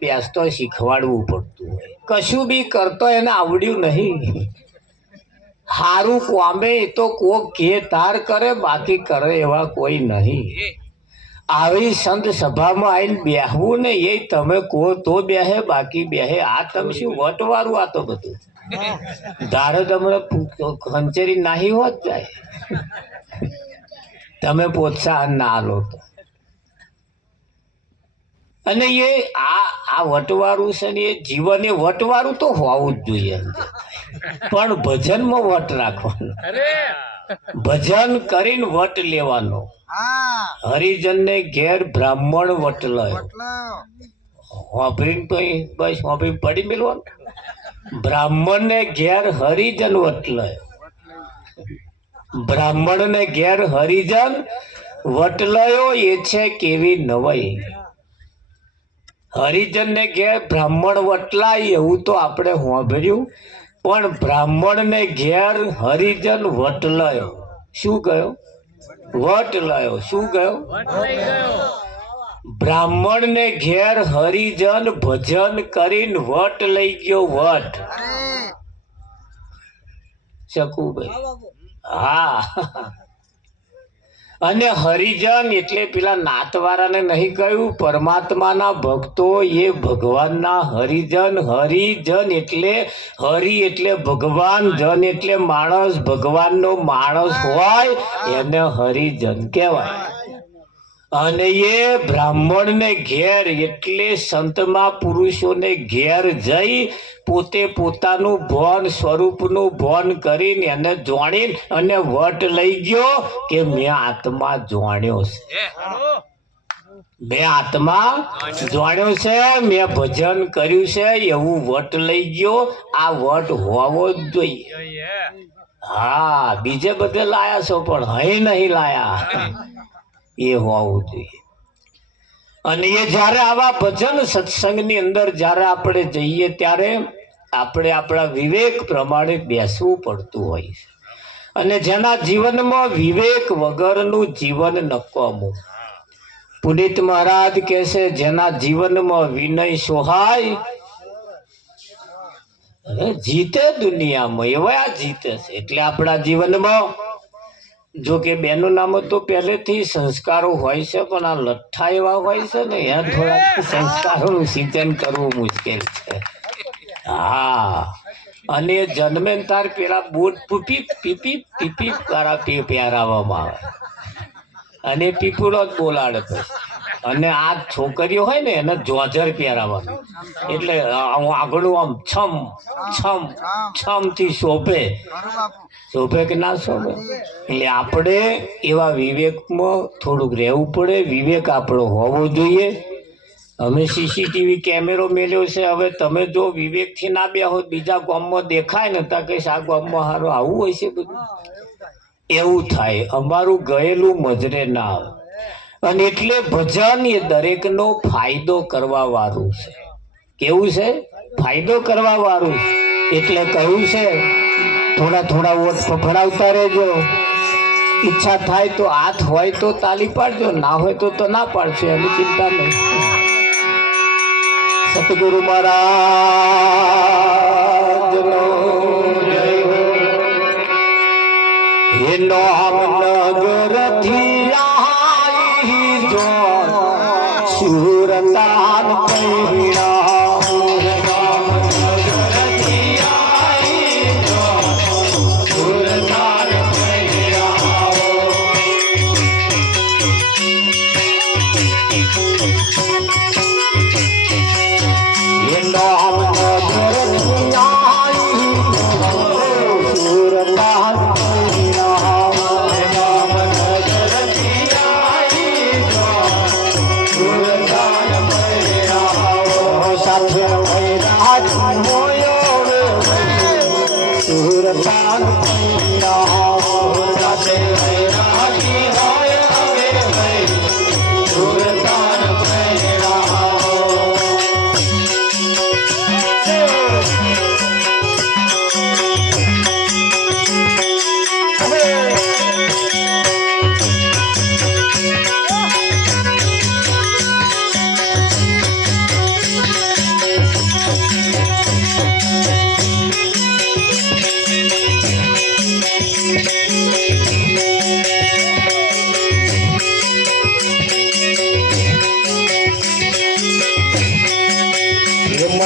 બેસતો શીખવાડવું પડતું હોય. કશું બી કરતો એને આવડ્યું નહીં. હારું કોમે એ તો કોક કે તાર કરે, બાકી કરે એવા કોઈ નહીં. આવી સંત સભામાં આવીને બેહવું ને એ તમે કહો તો બેહે, બાકી બેહે. આ તમે શું વટવારું? આ તો બધું ધારે તમને ખંચેરી નાહી હોત જાય, તમે પ્રોત્સાહન ના આલો તો. અને એ આ વટવારું છે ને એ જીવન એ વટવારું તો હોવું જ જોઈએ, પણ ભજનમાં વટ રાખવાનો. ભજન કરીને વટ લેવાનો. હરિજન ને ઘેર બ્રાહ્મણ વટલો હોભરીને તો બસ હોભરી પડી મેળવાનું. બ્રાહ્મણ ને ઘેર હરિજન વટલો, બ્રાહ્મણ ને ઘેર હરિજન વટલયો એ છે કેવી નવાઈ. હરિજન ને ઘેર બ્રાહ્મણ વટલાય એવું તો આપણે હોભર્યું, પણ બ્રાહ્મણ ને ઘેર હરિજન વટલયો. શું ગયો? વટલયો. શું ગયો? બ્રાહ્મણ ને ઘેર હરિજન ભજન કરીને વટ લઈ ગયો. વટ શકુભાઈ, હા. અને હરિજન એટલે પેલા નાતવાળાને નહીં કહ્યું, પરમાત્માના ભક્તો એ ભગવાનના હરિજન. હરિજન એટલે હરિ એટલે ભગવાન, જન એટલે માણસ. ભગવાનનો માણસ હોય એને હરિજન કહેવાય. અને એ બ્રાહ્મણને ઘેર એટલે સંતમાં પુરુષોને ઘેર જઈ પોતે પોતાનું ભોન સ્વરૂપનું ભોન કરીને એને જોડીને અને વટ લઈ ગયો કે મેં આત્મા જોણ્યો છે, મેં આત્મા જોણ્યો છે, મેં ભજન કર્યું છે, એવું વટ લઈ ગયો. આ વટ હોવો જ જોઈએ. હા, બીજે બધે લાયા છો પણ અહીં નહીં લાયા, એ હોવું જોઈએ. અને એ જ્યારે આવા ભજન સત્સંગની અંદર જ્યારે આપણે જઈએ ત્યારે આપણે આપણા વિવેક પ્રમાણે બેસવું પડતું હોય છે. અને જેના જીવનમાં વિવેક વગરનું જીવન નકામું. પુનિત મહારાજ કહે છે, જેના જીવનમાં વિનય સોહાય જીતે દુનિયામાં, એવા જીતે છે. એટલે આપણા જીવનમાં જો કે બેનું નામ તો પહેલેથી સંસ્કારો હોય છે, પણ આ લઠ્ઠા એવા હોય છે ને એ થોડા સંસ્કારોનું સિંચન કરવું મુશ્કેલ છે. હા, અને જન્મે તાર પેલા બોટ પીપી પીપી પીપી પહેરાવવામાં આવે અને પીપુડો જ બોલાડે પછી. અને આ છોકરીઓ હોય ને એને જોજર પહેરાવાનું, એટલે આગળનું આમ છમ છમ છમ થી શોભે. શોભે કે ના શોભે? એટલે આપણે એવા વિવેકમાં થોડુંક રહેવું પડે. વિવેક આપણો હોવો જોઈએ. અમે સીસીટીવી કેમેરો મેલ્યો છે. હવે તમે જો વિવેકથી ના બે હોય, બીજા ગામમાં દેખાય ને ત્યાં કહીશ આ ગામમાં સારું આવું હોય છે બધું, એવું થાય. અમારું ગયેલું મજરે ના આવે. અને એટલે ભજન એ દરેકનો ફાયદો કરવા વાળું છે. કેવું છે? ફાયદો કરવા વાળું. એટલે કહ્યું છે થોડા થોડા વોટ ફફડાવતા રહેજો. ઈચ્છા થાય તો હાથ હોય તો તાલી પાડજો, ના હોય તો ના પાડશે, એની ચિંતા નહીં. સતગુરુ મહારાજનો જય હો. હે નામ નગરથી આવી જો સુરતાન પૈણા.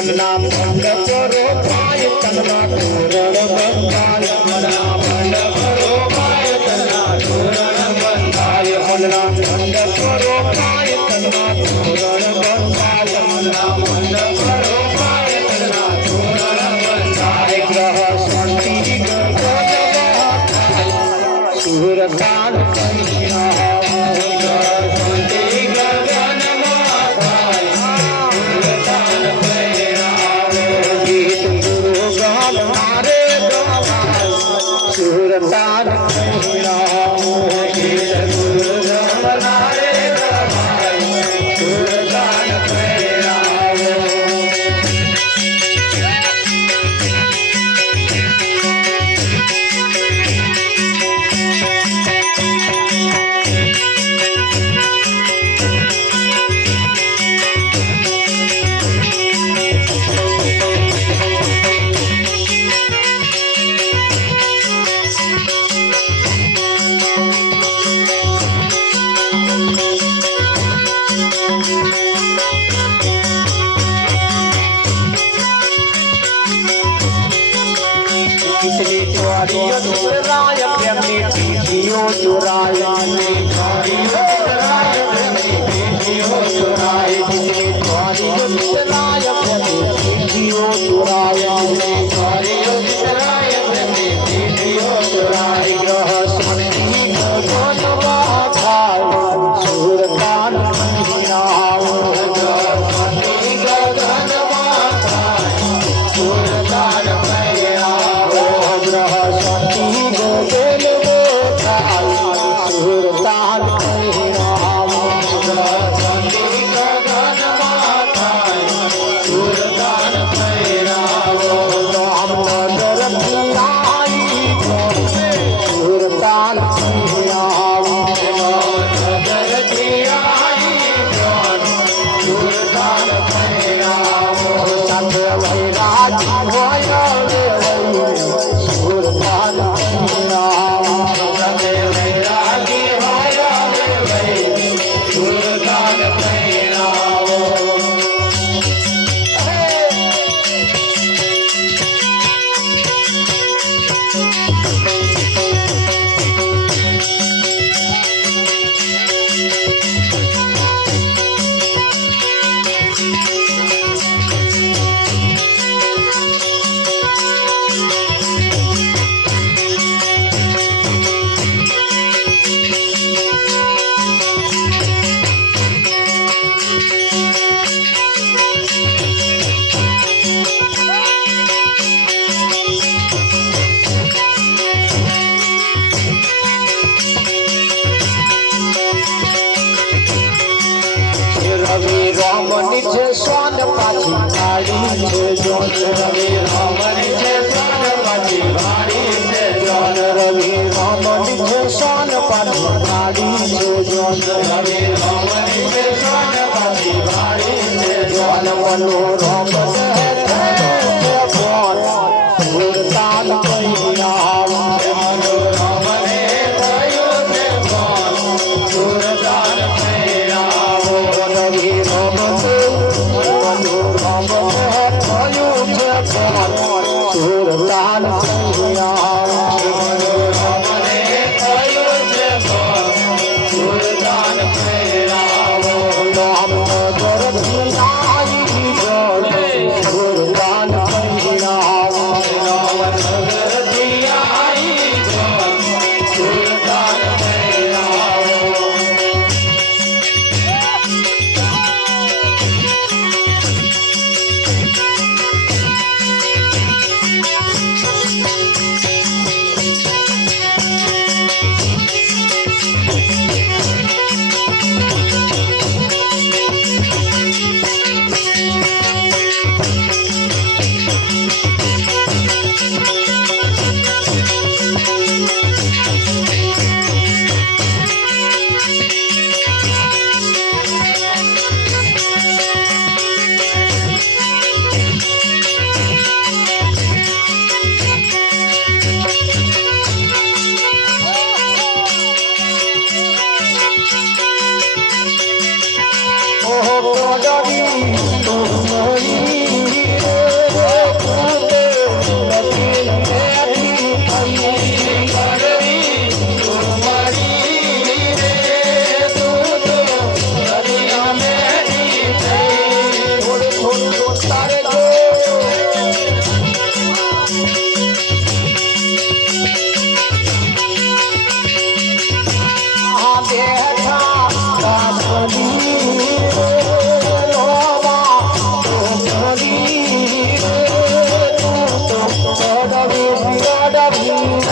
મનના મંડપ રોપાય તનના તોરણ બંધાય મનના મંડપ રોપાય તનના તોરણ બંધાય મનના મંડપ રોપાય તનના તોરણ બંધાય મનના મંડપ રોપાય તનના તોરણ બંધાય ગ્રહ શાંતિ સુરતાન चुराया प्रेमी पीढ़ियों चुराया चुराया प्रेमी पीढ़ियों चुराया चुराया प्रेमी पीढ़ियों चुराया चुराया प्रेमी पीढ़ियों चुराया ग्रह शांति सुरतान રામની છે સોન પાછી વાળી છે જોન રવિ રામની છે સોન પાછી વાળી છે જોન રવિ રામની છે સોન પાછી વાળી છે જોન રવિ રામની છે સોન પાછી વાળી છે જોન મનોરમ સુરતાન જોતા રહેજો. આ બેઠા કાપડી લોવા ટોપડી તું તો ગડવી ગડવી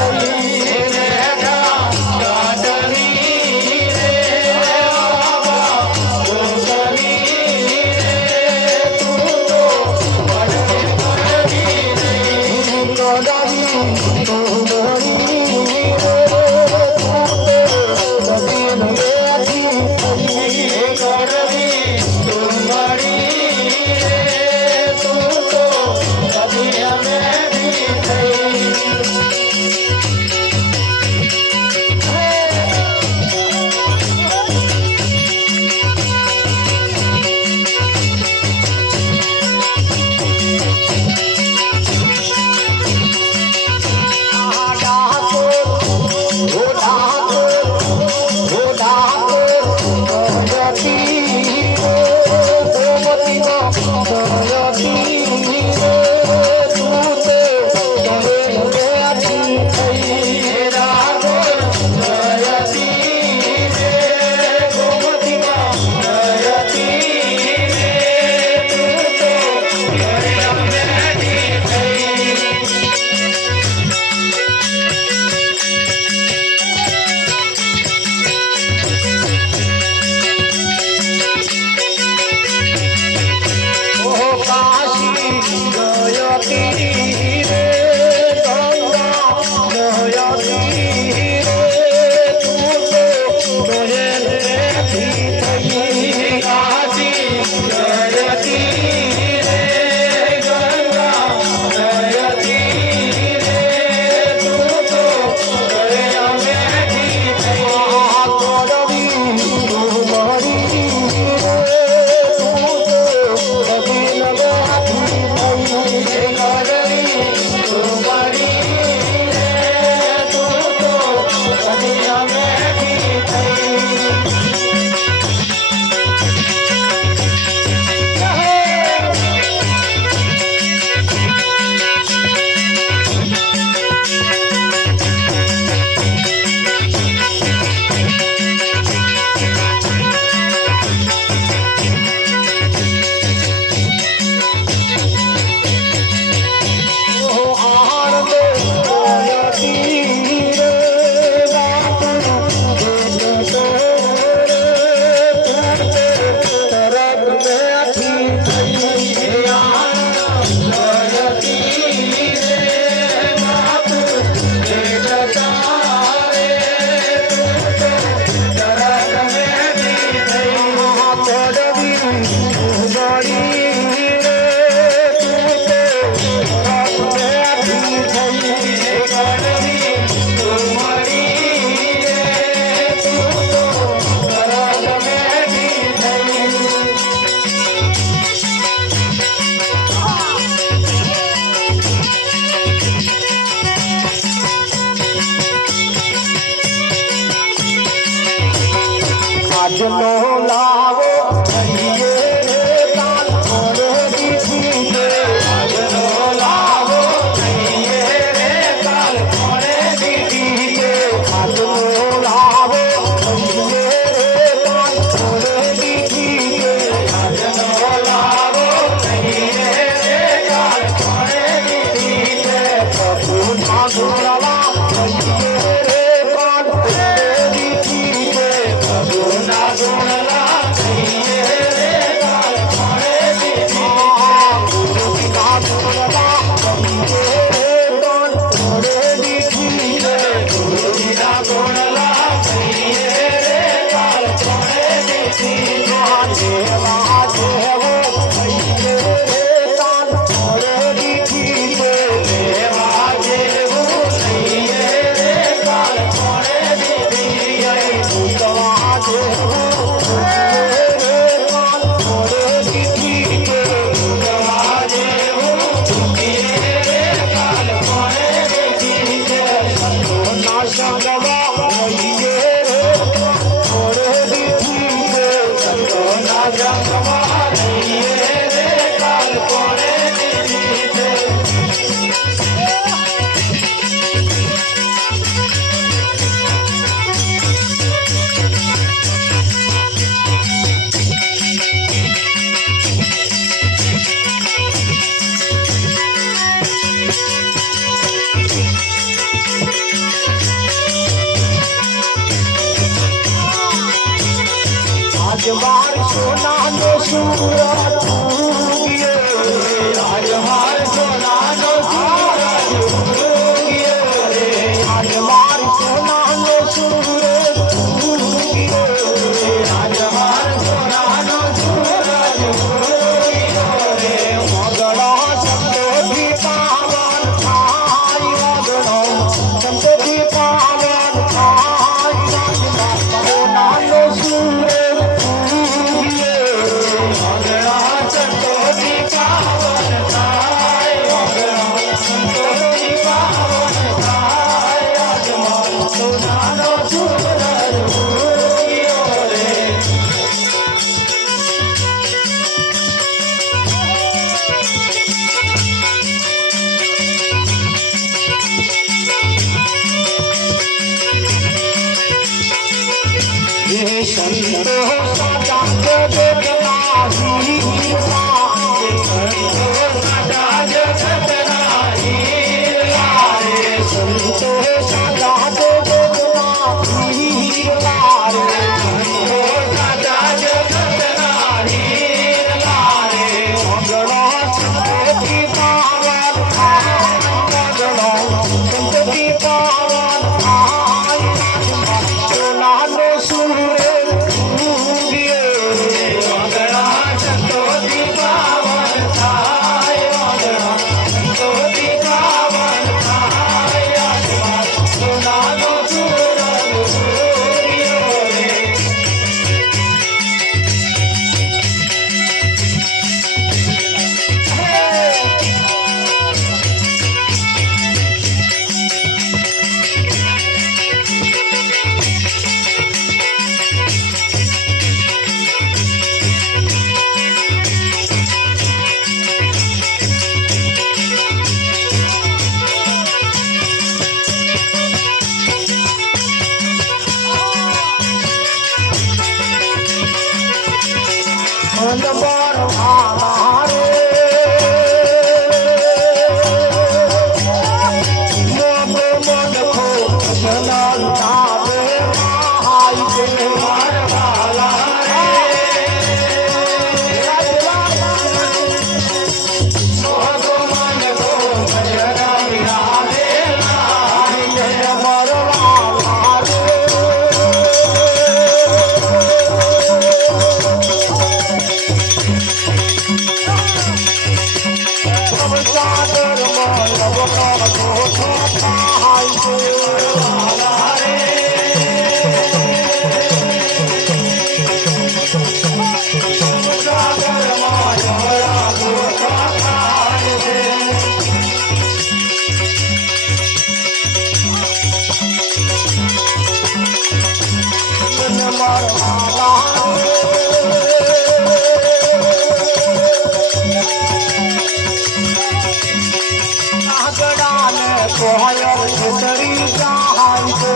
કોયલ છેતરી જાય છે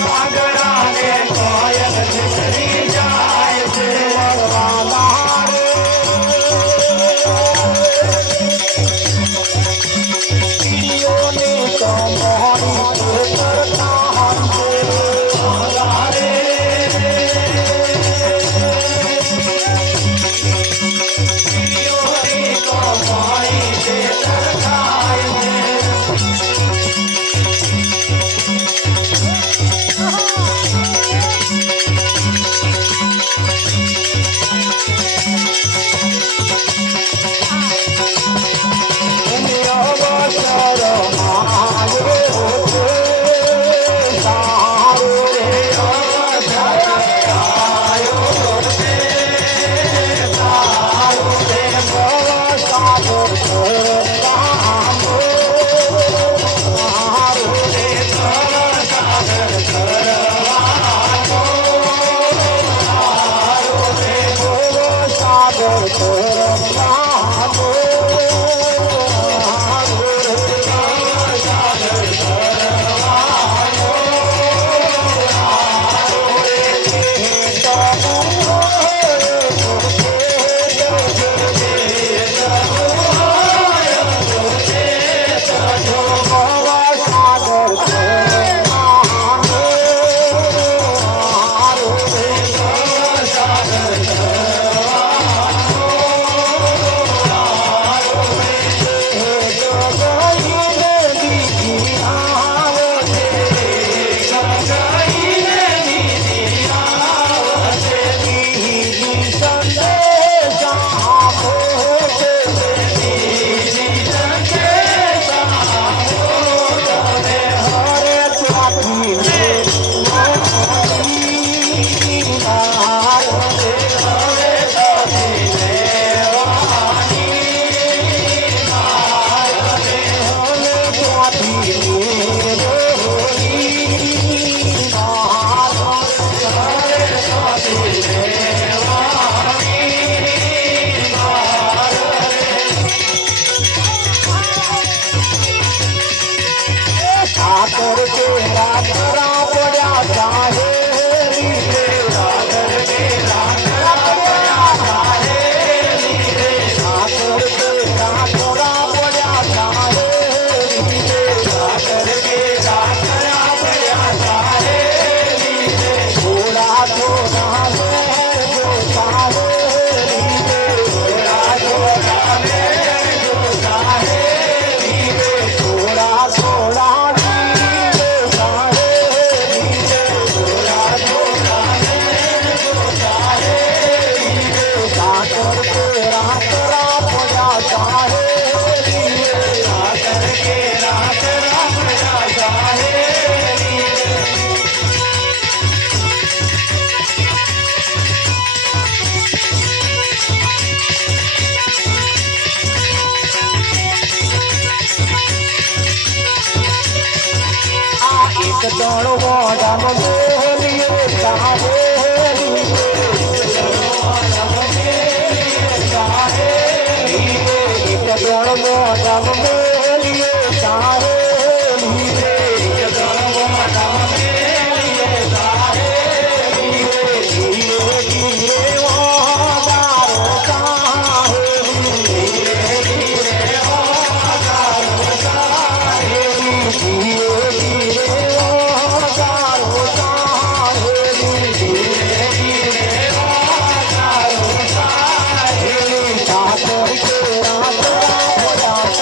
કાગડાને કોયલ છેતરી જાય છે વરવાલા રે કીડીઓને તો મોડી કરતા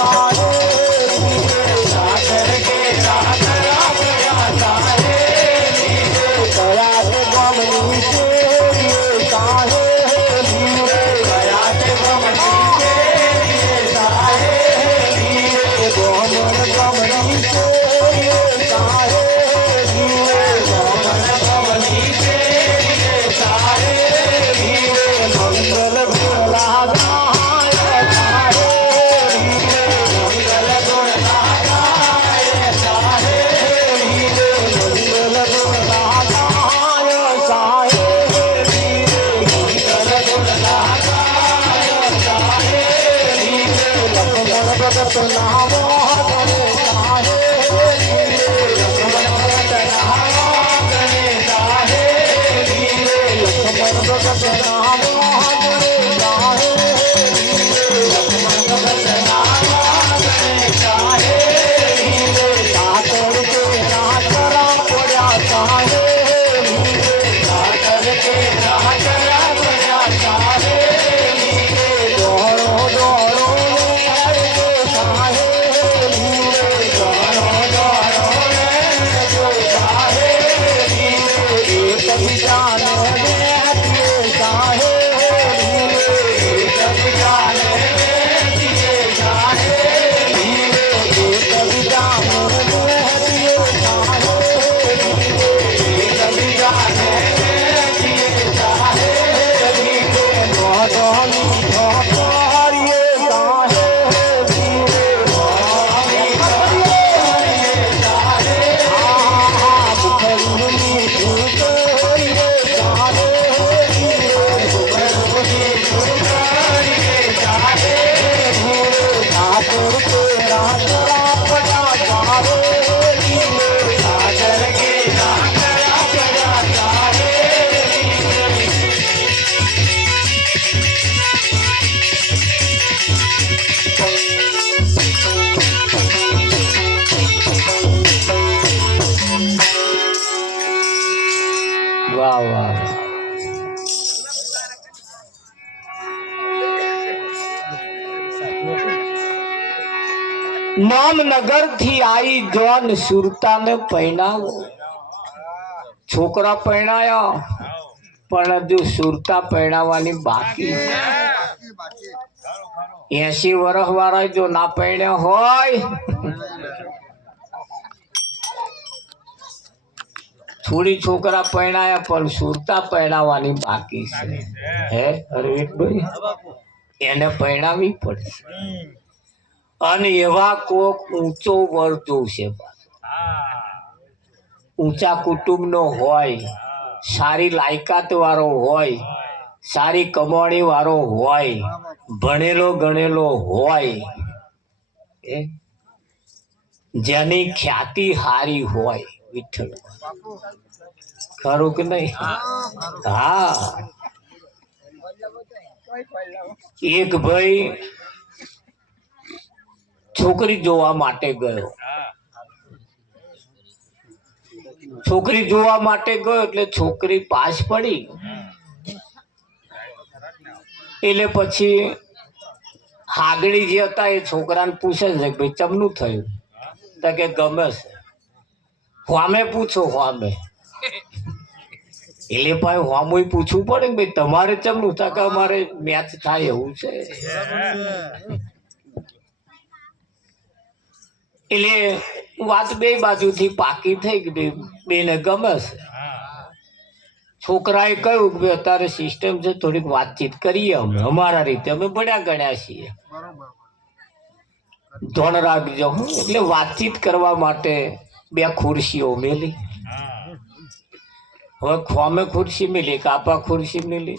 Hare ભગત નામો ગણે સાહે લક્ષ્મણ ભગત નામો ગણે સાહે લક્ષ્મણ ભગત નામો ગણે સાહે લક્ષ્મણ ભગત નામો ગણે સાહે સાતર કે રાતરા પડ્યા સાહે સાતર કે રાતરા પડ્યા સાહે દોડો દોડો હેડજો સાહે દોડો દોડો હેડજો સાહે એકબીજાને વેચીએ સાહે એકબીજાને વેચીએ સાહે એકબીજાને વેચીએ સાહે એકબીજાને વેચીએ સાહે મોઢોની ઠોકરીએ સાહે ભૂખડીની ઠોકરીએ સાહે ભૂખડીની ઠોકરીએ સાહે સાગર કે રાતરા પડ્યા સાહે સાગર કે રાતરા પડ્યા સાહે વાહ વાહ નામનગર થી આવી જોન સુરતાને પૈણાવો છોકરા પૈણાયા પણ હજુ સુરતા પૈણાવાની બાકી છે 80 વર્ષ વાળા જો ના પૈણ્યા હોય થોડી છોકરા પૈણાયા પણ સુરતા પૈણાવાની બાકી છે હે અરવિંદભાઈ એને પૈણાવી પડશે અને એવા કોક ઊંચો વર જોશે ઊંચા કુટુંબનો હોય સારી લાયકાત વાળો હોય સારી કમાણી વાળો હોય ભણેલો ગણેલો હોય જેની ખ્યાતિ હારી હોય વિઠ્ઠલ ખરું કે નહીં હા એક ભાઈ છોકરી જોવા માટે ગયો છોકરી જોવા માટે ગયો એટલે છોકરી પાસ પડી એટલે પછી હાગડી જે હતા એ છોકરાને પૂછે છે કે ભાઈ ચમનું થયું તો કે ગમે છે હોમે પૂછો હોમે એટલે ભાઈ હોમુય પૂછવું પડે ને ભાઈ તમારે ચમનું થાય કે અમારે મેચ થાય એવું છે એટલે વાત બે બાજુથી પાકી થઈ ગઈ બેને ગમે છે છોકરાએ કહ્યું કે ભાઈ અત્યારે સિસ્ટમ છે થોડીક વાતચીત કરીએ અમે અમારા રીતે અમે ભણ્યા ગણ્યા છીએ ધોન રાખજો એટલે વાતચીત કરવા માટે બે ખુરશીઓ મેલી હવે ખોમે ખુરશી મેલી કાપા ખુરશી મેલી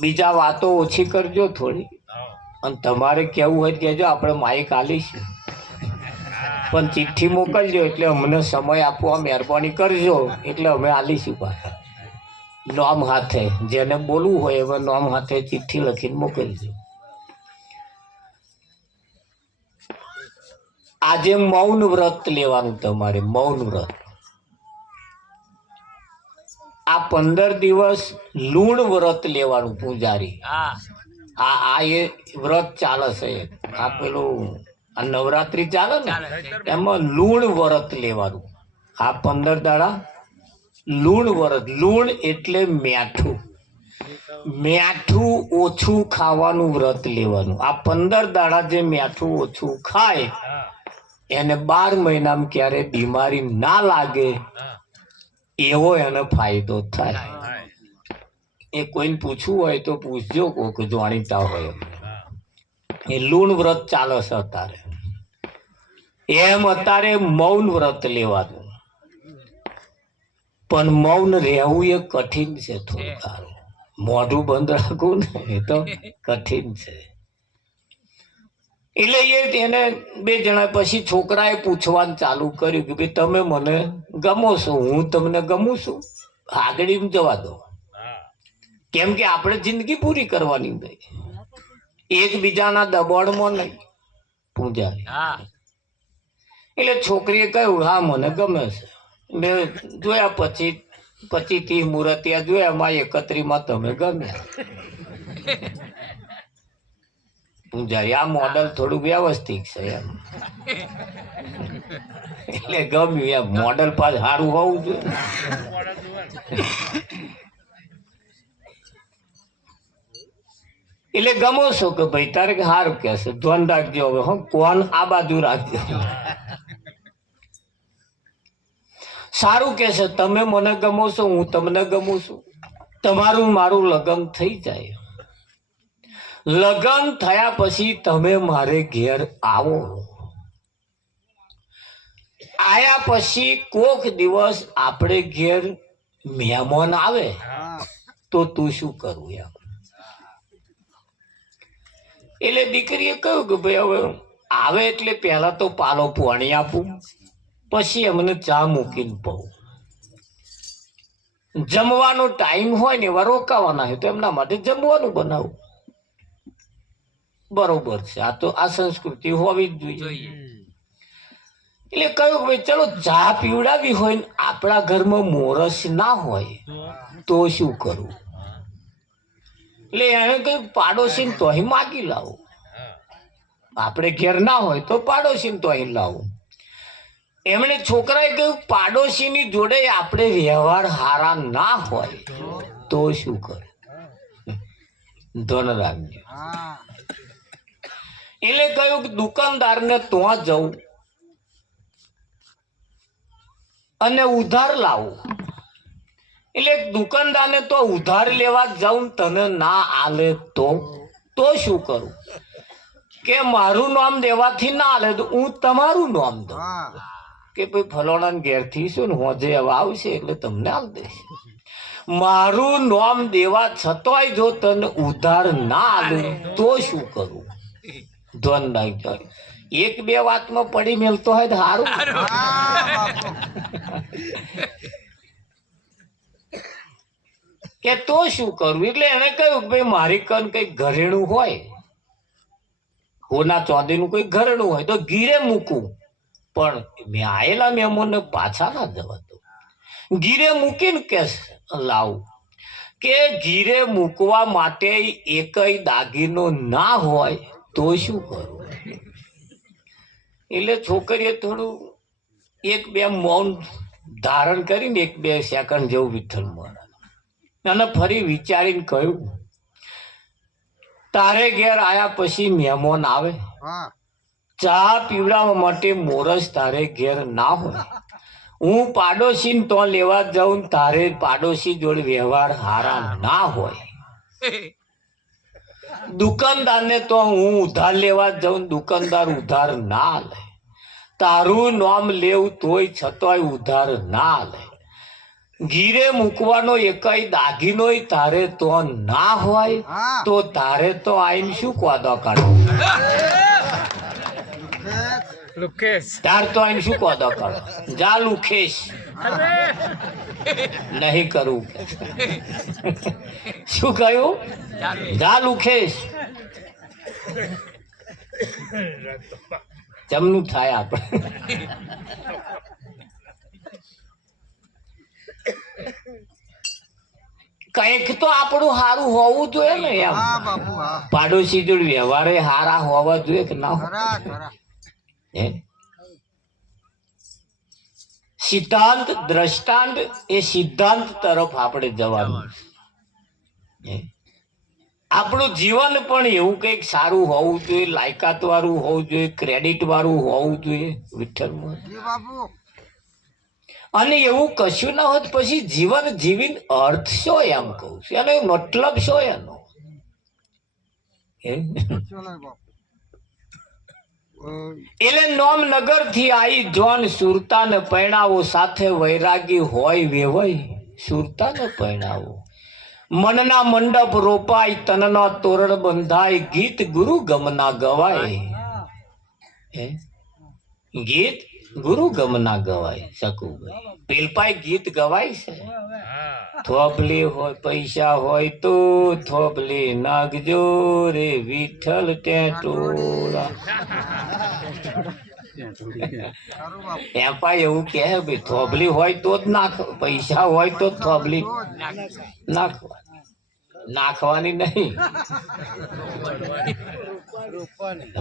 બીજા વાતો ઓછી કરજો થોડી અને તમારે કેવું હોય કહેજો આપણે માઇક આલીશું પણ ચિઠ્ઠી મોકલજો એટલે અમને સમય આપવા મહેરબાની કરજો એટલે અમે આલીશું પાછા નોમ હાથે જેને બોલવું હોય હવે નોમ હાથે ચિઠ્ઠી લખીને મોકલજો આજે મૌન વ્રત લેવાનું તમારે મૌન વ્રત આ 15 દિવસ લૂણ વ્રત લેવાનું પૂજારી આ એ વ્રત ચાલે છે આ પેલું આ નવરાત્રી ચાલે ને એમાં લૂણ વ્રત લેવાનું આ 15 દાડા લૂણ વ્રત લૂણ એટલે મીઠું મીઠું ઓછું ખાવાનું વ્રત લેવાનું આ 15 દાડા જે મીઠું ઓછું ખાય એને 12 મહિનામાં ક્યારે બીમારી ના લાગે એવો એને ફાયદો થાય એ કોઈને પૂછવું હોય તો પૂછજો કોક જાણીતા હોય એ લૂણ વ્રત ચાલે છે અત્યારે એમ અત્યારે મૌન વ્રત લેવાનું પણ મૌન રહેવું એ કઠિન છે થોડું તારું મોઢું બંધ રાખવું ને એ તો કઠિન છે. એટલે એને બે જણા પછી છોકરાએ પૂછવાનું ચાલુ કર્યું કે ભાઈ તમે મને ગમો છો, હું તમને ગમું છું? આગળ એમ જવા દો, કેમ કે આપણે જિંદગી પૂરી કરવાની નહીં, એકબીજાના દબાણમાં નહીં. પૂજારી એટલે છોકરીએ કહ્યું હા મને ગમે છે. મેં જોયા 25-30 મૂર્તિયા જોયા, એમાં 31માં તમે ગમ્યા. પૂજારી આ મોડલ થોડું વ્યવસ્થિત છે એમ, એટલે ગમ્યું એમ. મોડલ પાછ સારું હોવું જોઈએ. એટલે ગમો છો કે ભાઈ તારે કે હારું કે છે, ધ્યાન રાખજો. હવે હું કોણ આ બાજુ રાખજો. સારું કે છે, તમે મને ગમો છો, હું તમને ગમું છું, તમારું મારું લગ્ન થઈ જાય. લગ્ન થયા પછી તમે મારે ઘેર આવો. આયા પછી કોક દિવસ આપણે ઘેર મહેમાન આવે તો તું શું કરું એમ. એટલે દીકરીએ કહ્યું કે ભાઈ હવે આવે એટલે પહેલા તો પાલો પાણી આપું, પછી એમને ચા મૂકીને પાઉં. જમવાનો ટાઈમ હોય ને એવા રોકાવાના હોય તો એમના માટે જમવાનું બનાવું. બરોબર છે, આ તો આ સંસ્કૃતિ હોવી જ જોઈએ. એટલે કહ્યું ભાઈ ચલો ચા પીવડાવી હોય ને આપણા ઘરમાં મોરસ ના હોય તો શું કરવું. એટલે એને કહ્યું પાડોશીને તો અહીં માગી લાવો, આપણે ઘેર ના હોય તો પાડોશીને તો અહીં લાવો. એમણે છોકરાએ કહ્યું પાડોશીની જોડે આપણે વ્યવહાર હારા ના હોય તો શું કરે, ધન રાખજો. એટલે કહ્યું કે દુકાનદારને ત્યાં જવું અને ઉધાર લાવું. એટલે દુકાનદારને તો ઉધાર લેવા જાઉં, તને ના આલે તો શું કરું કે મારું નામ દેવાથી ના આલે તો હું તમારું નામ દઉં કે ભાઈ ફલોણા ઘેરથી શું ને હોજે હવે આવશે એટલે તમને આલ દેશે. મારું નામ દેવા છતાંય જો તને ઉધાર ના આલું તો શું કરું, ધન નાખજો. એક બે વાતમાં પડી મેલતો હોય તો સારું. કે તો શું કરવું. એટલે એને કહ્યું ભાઈ મારી કન કઈ ઘરેણું હોય, હોના ચોંદીનું કોઈ ઘરેણું હોય તો ગીરે મૂકું, પણ મેં આયેલા મહેમાનને પાછા ના જવા દઉં. ગીરે મૂકીને કે લાવું કે ગીરે મૂકવા માટે એકય દાગીનો ના હોય તો શું કરવું. એટલે છોકરીએ થોડું એક બે મૌન ધારણ કરીને 1-2 સેકન્ડ જેવું વિઠ્ઠલ મહારાજ અને ફરી વિચારીને કહ્યું તારે ઘેર આયા પછી મહેમાન આવે, ચા પીવડાવવા માટે મોરસ તારે ઘેર ના હોય, હું પાડોશીને તો લેવા જાઉં, તારે પાડોશી જોડે વ્યવહાર હારા ના હોય, દુકાનદારને તો હું ઉધાર લેવા જાઉં, દુકાનદાર ઉધાર ના લે, તારું નામ લેવું તોય છતાંય ઉધાર ના લે, ગીરે મૂકવાનો એકય દાગીનો તારે તો ના હોય તો તારે તો આઈને શું કોદો કાઢો, તાર તો આઈને શું કોદો કાઢો, જા લુખેશ નહીં કરવું. શું કહ્યું, જા લુખેશ. જમનું થાય આપણે. કઈક તો આપણું સારું હોવું જોઈએ ને એમ. પાડોશી જોડે વ્યવહારે હારા હોવા જોઈએ કે ના હોય. સિદ્ધાંત દ્રષ્ટાંત એ સિદ્ધાંત તરફ આપણે જવાનું. આપણું જીવન પણ એવું કંઈક સારું હોવું જોઈએ, લાયકાત વાળું હોવું જોઈએ, ક્રેડિટ વાળું હોવું જોઈએ વિઠ્ઠલમાં. અને એવું કશું ના હોત પછી જીવન જીવીને અર્થ શું એમ કહું છું, એનો મતલબ શું એનો. એટલે નોમનગર થી આવી જોન સુરતા ને પરણાવો, સાથે વૈરાગી હોય વેવાય સુરતા ને પરણાવો. મનના મંડપ રોપાય, તનના તોરણ બંધાય, ગીત ગુરુ ગમના ગવાય. હે ગીત ગુરુ ગમના ગવાય. શકુભાઈ પેલપાય ગીત ગવાય છે. થોભલી હોય પૈસા હોય તો થોભલી નાગજો રે વિઠ્ઠલ ટેટોળા. એપા એવું કે ભાઈ થોભલી હોય તો જ નાખ, પૈસા હોય તો જ થોભલી નાખવા, નાખવાની નહીં,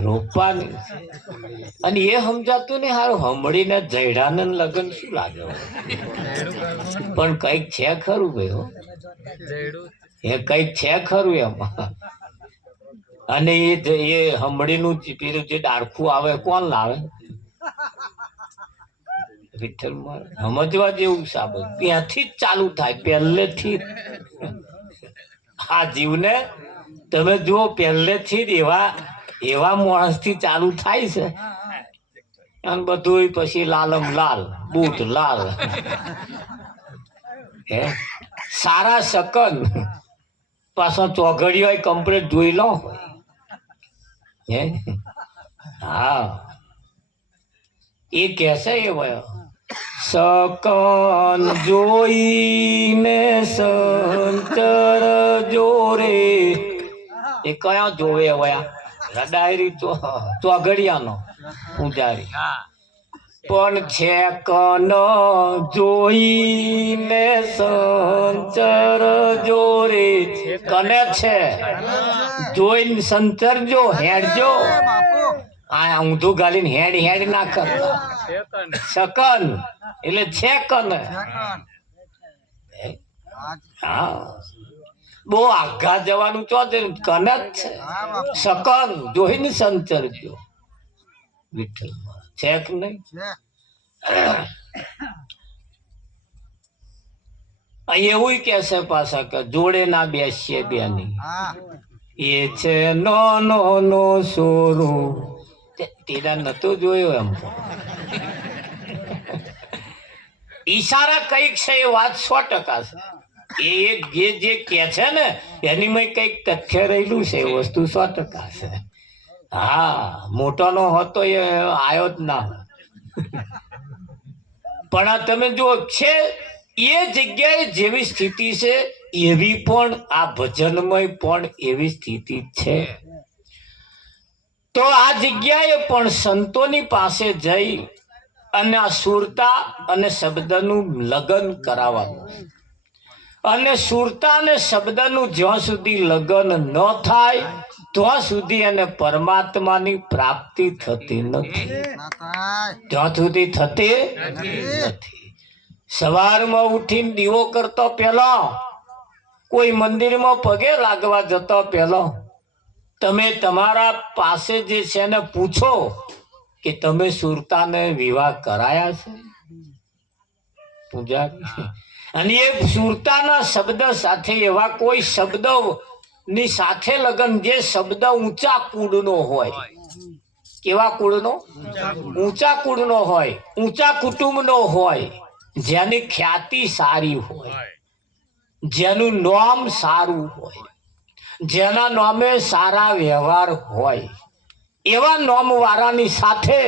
રોપવાની. અને એ સમજાતું ને હારું હમળીને જયડાને લગન શું લાગે, પણ કઈક છે ખરું ભાઈ હો, એ કઈક છે ખરું એમાં. અને એ હમળીનું પેલું જે ડાળખું આવે કોણ લાવે? વિઠ્ઠલ સમજવા જેવું સાબત ત્યાંથી જ ચાલુ થાય, પહેલેથી. આ જીવને તમે જુઓ પહેલેથી જ એવા માણસથી ચાલુ થાય છે. અને બધું પછી લાલમ લાલ, બૂટ લાલ, હે સારા શકન, પાછો ચોઘડીઓ કમ્પ્લીટ જોઈ લો. હે હા એ કેસે એ વયો શકન જોઈને સંચર જોરે. એ કયા જોવે વયા? રડાયરી ચોઘડિયાનો પૂજારી. પણ છે કન જોઈને સંચર જોરે. કને છે જોઈને સંચર જો, હેડજો. આ ઊંધું ગાલીને હેડ ના કરતા. શકન એટલે છે કન. હા બહુ આઘા જવાનું ચો કન જ છે. શકન જોઈને સંચરજો. વિઠ્ઠલ છે કે નહીં? એવું કે છે પાછા કે જોડે ના બેસીએ બેની. એ છે નો સોરું. તેના નતો જોયો એમ તો. ઈશારા કઈક છે એ વાત 100% છે. એ જે કે છે ને એની માં કઈક તથ્ય રહેલું છે, એ વસ્તુ 100% છે. હા મોટો નો હતો એ આવ્યો જ ના. પણ આ તમે જો છે એ જગ્યાએ જેવી સ્થિતિ છે એવી પણ આ ભજનમય પણ એવી સ્થિતિ છે. તો આ જગ્યાએ પણ સંતોની પાસે જઈ અને આ સુરતા અને શબ્દનું લગન કરાવવાનું. અને સુરતા અને શબ્દનું જ્યાં સુધી લગન ન થાય ત્યાં સુધી એને પરમાત્માની પ્રાપ્તિ થતી નથી. ત્યાં સુધી થતી નથી. સવારમાં ઉઠીને દીવો કરતો પહેલા, કોઈ મંદિરમાં પગે લાગવા જતો પહેલો, તમે તમારા પાસે જે છે ને પૂછો કે તમે સુરતાને વિવાહ કરાયા છે પૂજારી? અને એ સુરતાના શબ્દ સાથે એવા કોઈ શબ્દ ની સાથે લગન જે શબ્દ ઊંચા કુળનો હોય. કેવા કુળનો? ઊંચા કુળનો હોય, ઊંચા કુટુંબનો હોય, જેની ખ્યાતિ સારી હોય, જેનું નામ સારું હોય, જેના નામે સારા વ્યવહાર હોય, એવા નામ વાળાની સાથે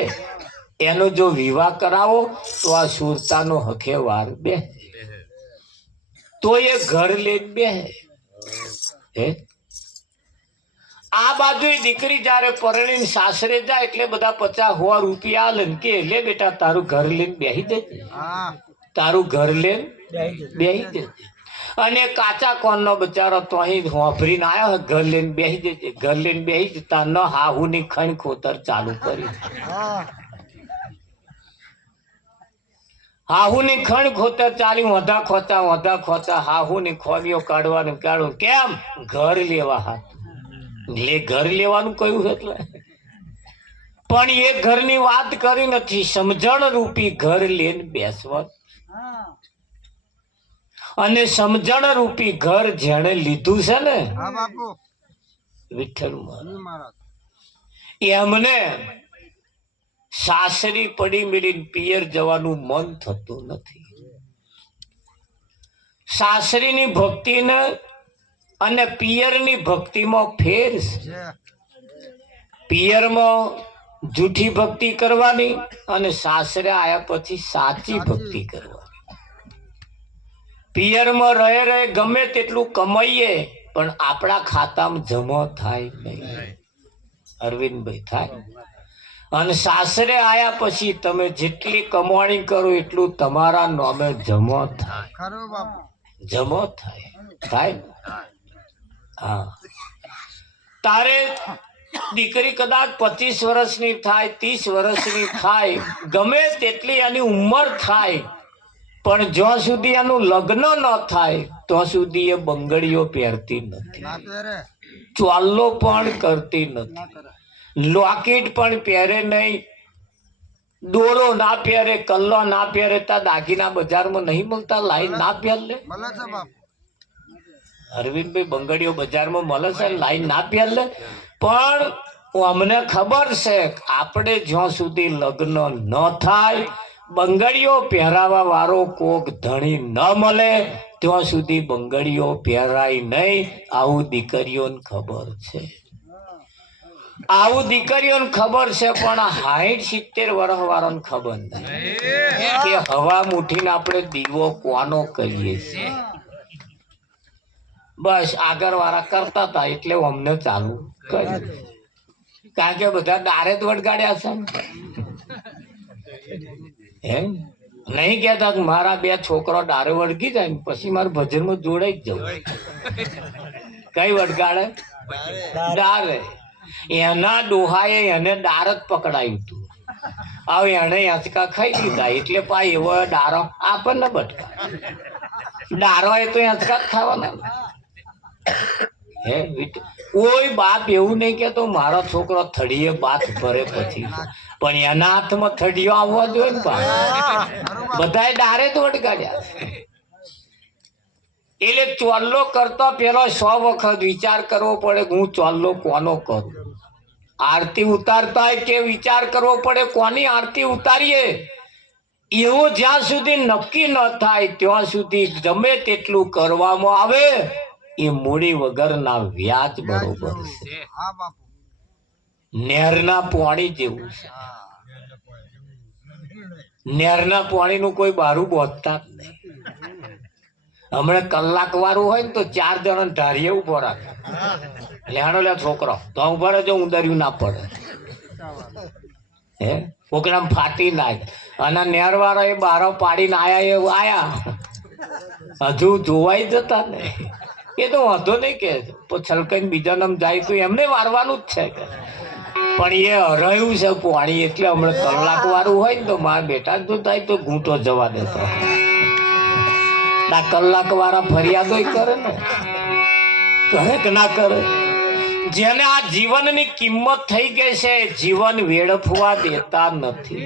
એનો જો વિવાહ કરાવો તો આ સુરતાનો હખે વાર બે, તો એ ઘર લઈને બે. હે આ બાજુ દીકરી જયારે પરણીને સાસરે જાય એટલે બધા 50-100 રૂપિયા આલે કે લે બેટા તારું ઘર લઈને બેહી જજે, તારું ઘર લઈને બેહી જજે. અને કાચા કોનનો બચારો તો અહીં હોભરીને આવ્યો, ઘર લઈને બેહી જજે, ઘર લઈને બેહી જતા ન હાહુની ખણ ખોતર ચાલુ કરી. હાહુની ખણ ખોતર ચાલી, વધા ખોચા હાહુની ખોલીઓ કાઢવાનું કાઢું. કેમ? ઘર લેવા હાથ. ઘર લેવાનું કયું એટલે પણ એ ઘરની વાત કરી નથી. સમજણ રૂપી ઘર લઈને બેસવા. અને સમજણ રૂપી ઘર જેણે લીધું છે ને વિઠ્ઠલ એમને સાસરી પડી મેળીને પિયર જવાનું મન થતું નથી. સાસરીની ભક્તિને અને પિયરની ભક્તિમાં ફેર છે. પિયરમાં જૂઠી ભક્તિ કરવાની અને સાસરે આયા પછી સાચી ભક્તિ કરવાની. પિયરમાં રહે ગમે તેટલું કમાઈએ પણ આપણા ખાતામાં જમા થાય નહીં. અરવિંદભાઈ થાય. અને સાસરે આયા પછી તમે જેટલી કમાણી કરો એટલું તમારા નામે જમા થાય. જમા થાય. હા, તારે દીકરી કદાચ 25 વર્ષની થાય, 30 વર્ષની થાય, ગમે તેટલી એની ઉંમર થાય, પણ જ્યાં સુધી એનું લગ્ન ન થાય ત્યાં સુધી એ બંગડીઓ પહેરતી નથી, ચોલ્લો પણ કરતી નથી, લોકેટ પણ પહેરે નહીં, દોરો ના પહેરે, કલ્લો ના પહેરે. તા દાગીના બજારમાં નહીં મળતા, લાઈન ના પહેર લે. અરવિંદભાઈ, બંગડીઓ બજારમાં મળે છે, લાઈન ના પહેર લે. પણ અમને ખબર છે આપણે જ્યાં સુધી લગ્ન ન થાય, બંગડીઓ પહેરાવા વાળો કોક ધણી ન મળે ત્યાં સુધી બંગડીઓ પહેરાય નહીં. આવું દીકરીઓને ખબર છે. આવું દીકરીઓને ખબર છે, પણ 60-70 વર્ષ વાળાને ખબર નહીં કે હવા મુઠીને આપણે દીવો કોનો કહીએ છીએ. બસ આગળ વાળા કરતા હતા એટલે અમને ચાલુ કર્યું. કારણ કે બધા દારે જ વળગાડ્યા છે. એમ નહીં કેતા મારા 2 છોકરો દારે વળગી જાય ને પછી મારે ભજનમાં જોડાઈ જ જવું. કઈ વળગાડે? દારે. એના ડોહાએ એને દાર જ પકડાયું હતું. હવે એને આંચકા ખાઈ દીધા એટલે પાછો એવો દારો આપણને બટકા. દારો એ તો આંચકા જ ખાવાના. હે, કોઈ બાપ એવું નહીં કેતો મારો છોકરો થડીએ બાથ ભરે પછી, પણ એના હાથમાં થડીઓ આવવા જોઈએ ને બાપ. બધાએ દારે જ વળગાડ્યા. એટલે ચોલ્લો કરતો પેલો 100 વખત વિચાર કરવો પડે કે હું ચોલ્લો કોનો કરું. આરતી ઉતારતા હોય કે વિચાર કરવો પડે કોની આરતી ઉતારીએ. એવું જ્યાં સુધી નક્કી ન થાય ત્યાં સુધી ગમે તેટલું કરવામાં આવે એ મૂડી વગરના વ્યાજ બરોબર છે. નહેરના પાણી જેવું છે. નહેરના પાણીનું કોઈ બારું બોધતા જ નહીં. હમણાં કલાક વાળું હોય ને તો 4 જણા ઢારીએ ઉભો રાખે. લેહાડો લે છોકરો તો ઉભા રહેજો, ઊંધર્યું ના પડે. હે, કોકરામ ફાટી નાખ. અને નેર વાળા એ બારો પાડીને આયા હજુ જોવાઈ જતા ને. એ તો વાંધો નહીં કે છલકાઈને બીજા નામ જાય તો એમને વારવાનું જ છે કે, પણ એ હરાયું છે પાણી એટલે હમણાં કલાક વાળું હોય ને તો મારા બેટા જો થાય તો ઘૂંટો જવા દેતો. આ કલાક વાળા ફરિયાદો કરે ને, કરે કે ના કરે? જેને આ જીવનની કિંમત થઈ ગઈ છે, જીવન વેડફવા દેતા નથી,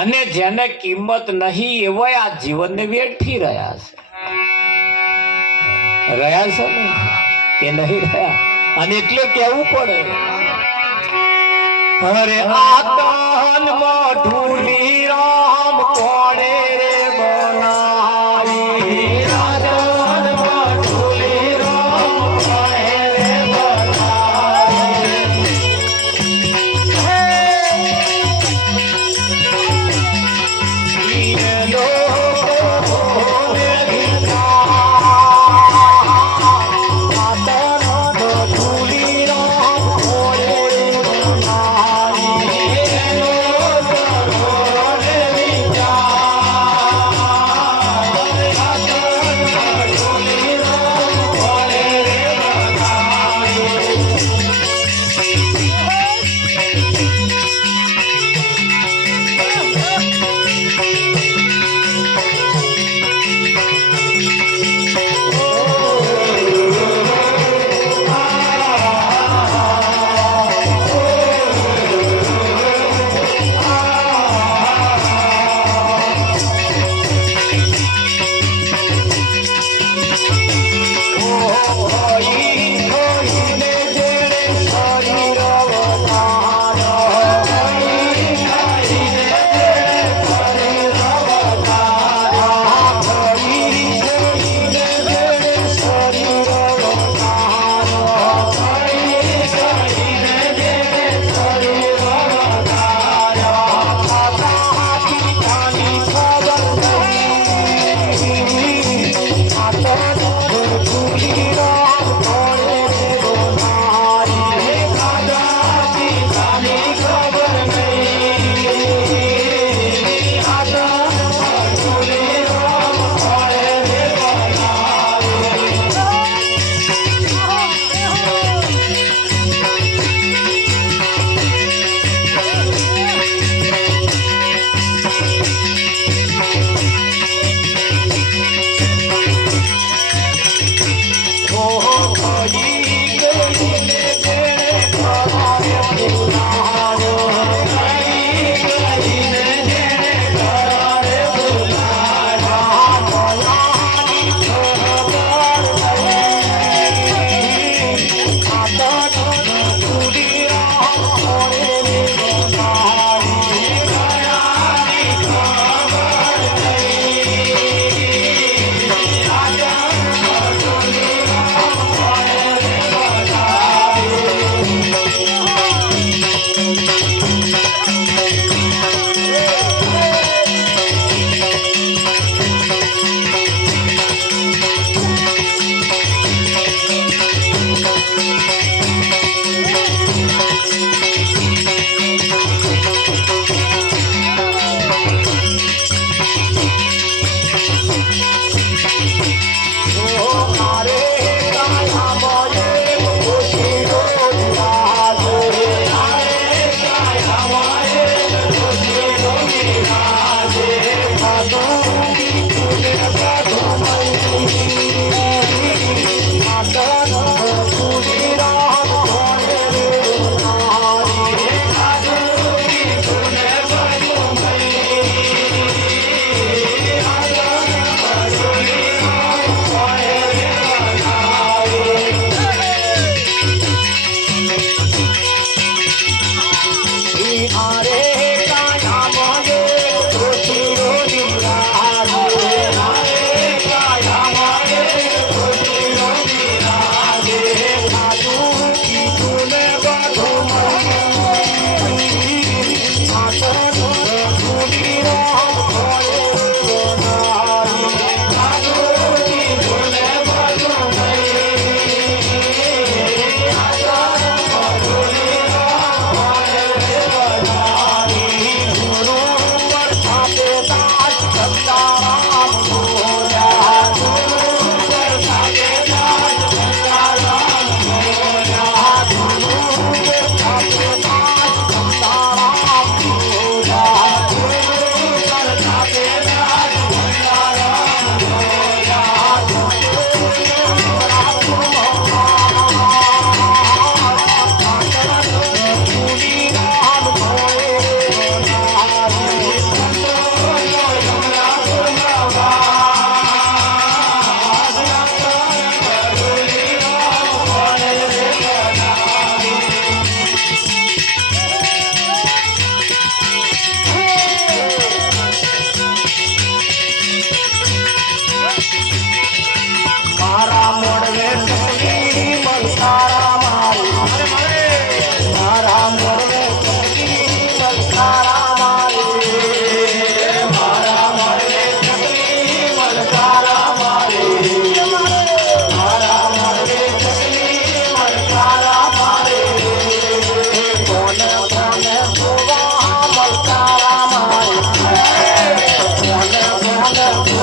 અને જેને કિંમત નહીં એવો આ જીવનને વેડફી રહ્યા છે. રહ્યા છે ને કે નહીં રહ્યા? અને એટલે કેવું પડે, અરે આ તનમાં ઢૂલી રામ કોણે રે બનાવી.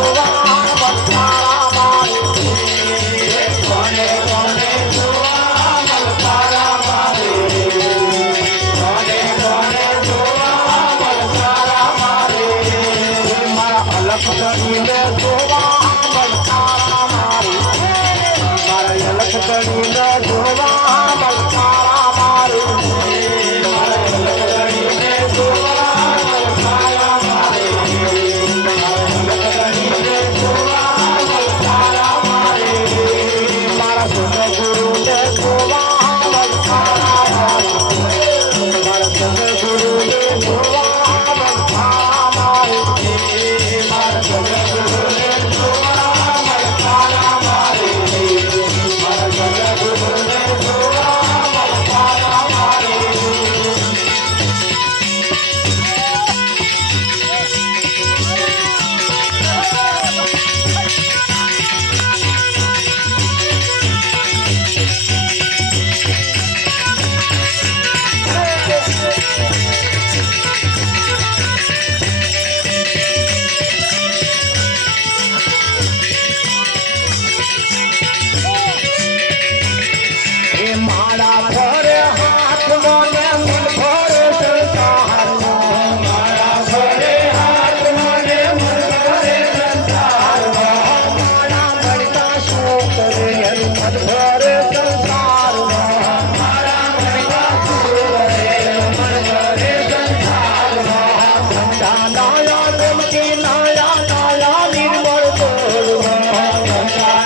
જોવા મલકારા મારે કોને કોને જોવા મલકારા મારે કોને કોને જોવા મલકારા મારે મારા અલખ ધણીને જોવા મલકારા મારે મારા અલખ ધણીને જોવા મલકારા મારે મારા સદગુરુને જોવા મલકારા મારે મારા સદગુરુને જોવા મલકારા મારે મારા સદગુરુને જોવા મલકારા મારે મારા સદગુરુને જોવા મલકારા મારે એ મારા ઘરે હાથ મને મન ભરે સંસારનો મારા ઘરે હાથ મને મન કરે સંસારનો મારા મળતા શું કરે એનું મન ભરે સંસારનો મારા મનકા સુરે મન કરે સંસારનો ધંધા નાયા ગમતી નાયા નાયા નિર્મળ તોડમાં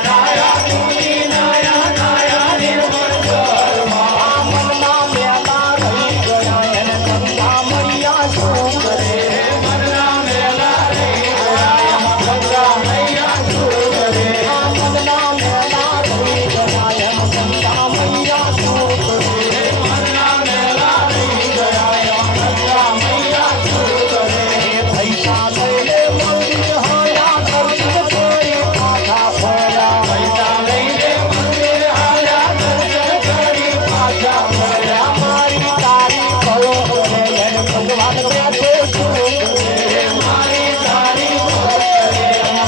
નાયા તુની નાયા નાયા નિર્મળ ઘરમાં આ મનના મેલા રહી ગયા એને ધંધા મળ્યા શું કરે મનના મેલા રે ગયા ગંગા મૈયા શું કરે આ મનના મેલા રહી ગયા એમ ધંધા મળ્યા શું કરે મનના મેલા રહી ગયા ગંગા મૈયા શું કરે પૈસા લઈને મંદિર હાયા દર્શન કરી પાછા ફર્યા પૈસા લઈને મંદિર આવ્યા દર્શન કરી પાછા ફર્યા મારી તારી કહો કરે એને ભગવાન બેઠો શું કરે મારી તારી કરે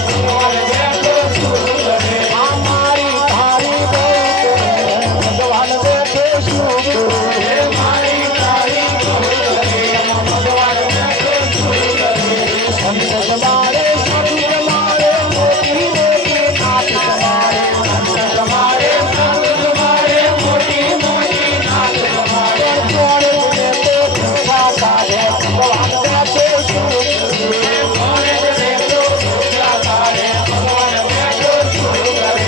ભગવાન બેઠો શું કરે આ મારી તારી કહો કરે એને ભગવાન બેઠો શું કરે મારી તારી કરે ભગવાન બેઠો શું કરે સંત સમારે સતુર મારે મોટી મોટી નાથ સમારે તમારે સંત તમારે મોટી મોટી નાથ તમારે જોડે ને તો ભૂખા કાઢે ભગવાન બેઠો શું કરે કોણે બેઠો પૂજા કરે ભગવાન બેઠો શું કરે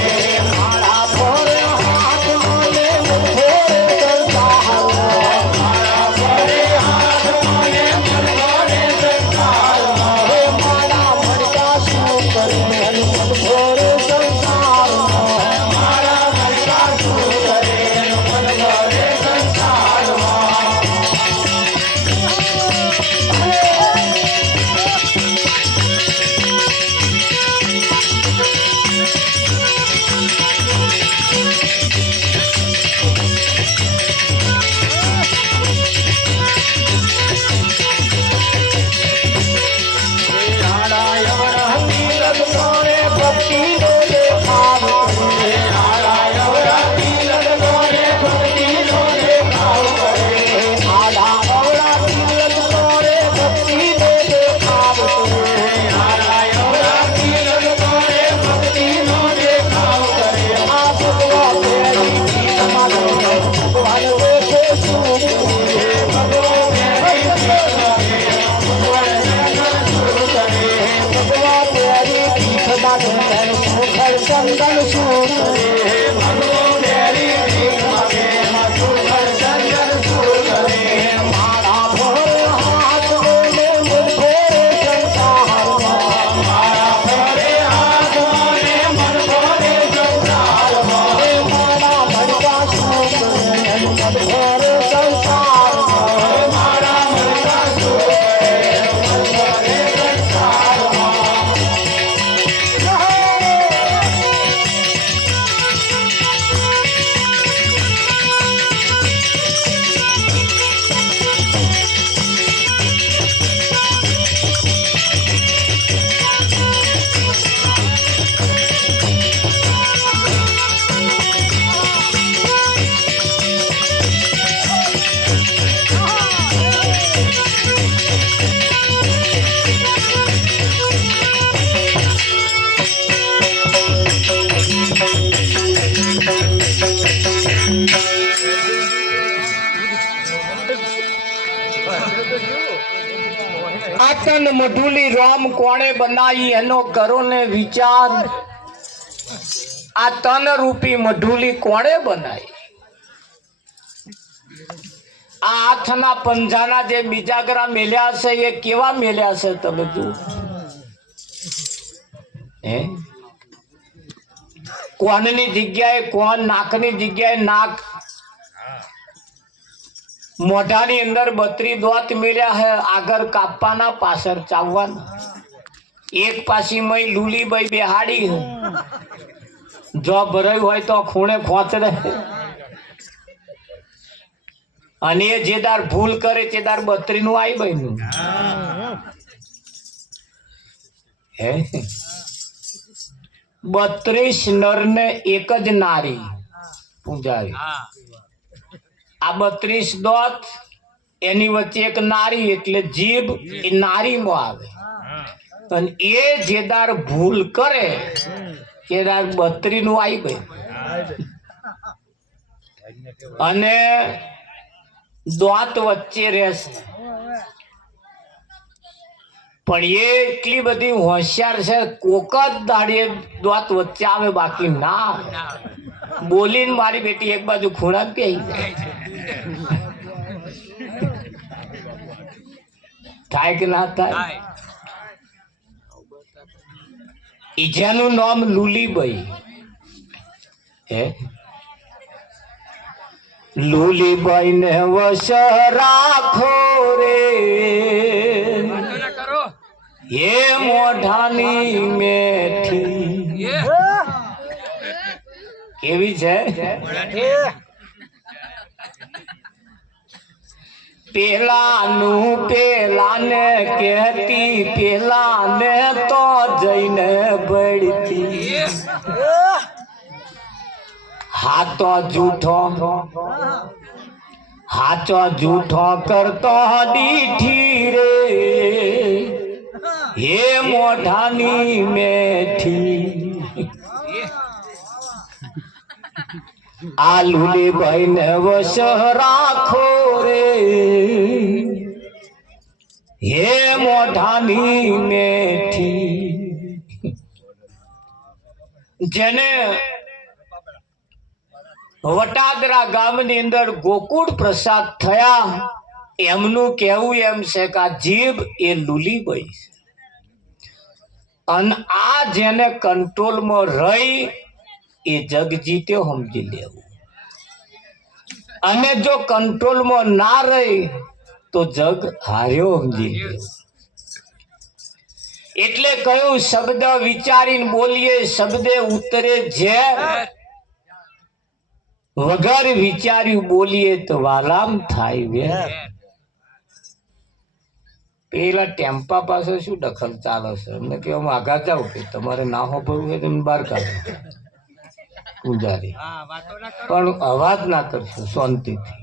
મારા પર હાથ મને મુઠે સંસારનો મારા ઘરે હાથ મને મન કરે સંસારમાં હે મારા મનકા શું કરે મન ભોરે સંસારમાં મારા મનકા શું કરે મન કરે સંસારમાં ચંદન શું મારા ભોરે હાથ બોલે મુઠે સંસારમાં મારા મનકા શું કરે મન ભોરે સંસારમાં તન મધુલી રોમ કોણે બનાવી એનો કરો ને વિચાર. આ તન રૂપી મધુલી કોણે બનાવી? આ હાથના પંજાના જે બીજાગરા મેલ્યા છે એ કેવા મેલ્યા છે તમે જુઓ. હે કોનની જગ્યાએ કોન, નાકની જગ્યાએ નાક, મોઢાની અંદર 32 દાંત મેલ્યા હે. આગળ કાપવાના, પાછળ ચાવવાના. એક પાછી મય લુલીબાઈ બેહાડી હે. જો ભરાયું હોય તો ખૂણે ખોચરે. અને એ જેદાર ભૂલ કરે તેદાર 32 નું આઈ બન્યું. હે 32 નર ને એક જ નારી પૂજાવી. આ 32 દાંત એની વચ્ચે એક નારી એટલે જીભ એ નારીમાં આવે. અને એ જેદાર ભૂલ કરે તેદાર 32 નું આઈ બન્યું. અને દાંત વચ્ચે રહેશે. પણ એ એટલી બધી હોશિયાર છે, કોક જ દાડીએ દાંત વચ્ચે આવે, બાકી ના આવે. બોલીને મારી બેટી એક બાજુ ખૂણા પેઈ જાય. થાય કે ના થાય? જેનું નામ લુલીબાઈ. હે લુલીબાઈ ને વશ રાખો રે, હે મોઢાની મેઠી. કેવી છે? પેલાનું પેલાને કહેતી, પેલાને તો જઈને બળતી. હાચો જૂઠો કરતો દીઠી રે, હે મોઢાની મેઠી. આ લુલીબાઈ ને વશ રાખો રે, હે મોઢાની મેઠી. જેને વટાદરા ગામની અંદર ગોકુળ પ્રસાદ થયા, એમનું કહેવું એમ છે કે આ જીભ એ લુલીબાઈ છે. અને આ જેને કંટ્રોલમાં રહી એ જગ જીત્યો સમજી લેવું. અને જો કંટ્રોલમાં ના રહી તો જગ હાર્યો સમજી લેવું. એટલે કયું શબ્દ વિચારીને બોલીએ, શબ્દે ઉતરે ઝેર. વગર વિચાર્યું બોલીએ તો વાલામ થાય વેર. પેલા ટેમ્પા પાસે શું દખલ ચાલે છે? એમને કે અમે આગા જાવ કે તમારે ના હોવું હોય તમે બહાર કાઢો પૂજારી, પણ અવાજ ના કરશો શાંતિથી.